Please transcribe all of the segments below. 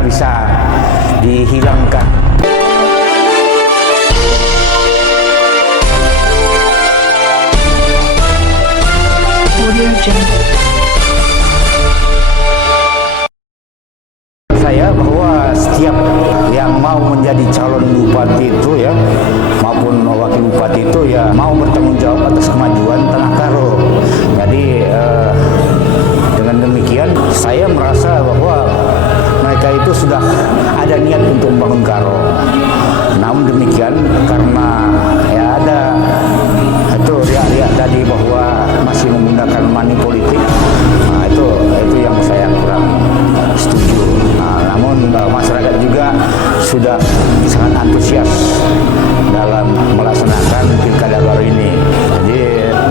benar-benar bisa dihilangkan. Saya bahwa setiap yang mau menjadi calon bupati itu ya maupun wakil bupati itu ya mau bertanggung jawab atas kemajuan Tanah Karo. Jadi dengan demikian saya merasa bahwa mereka itu sudah ada niat untuk membangun Karo. Namun demikian karena ya ada itu riak-riak tadi bahwa masih menggunakan money politik, nah itu yang saya kurang setuju. Namun masyarakat juga sudah sangat antusias dalam melaksanakan pilkada baru ini. Jadi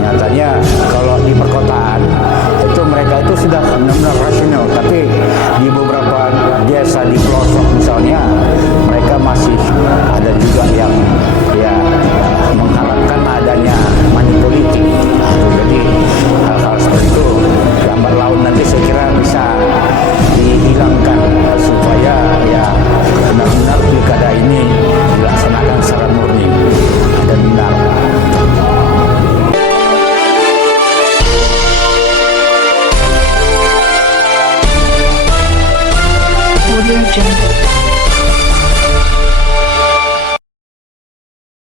nyatanya kalau di perkotaan itu mereka itu sudah benar-benar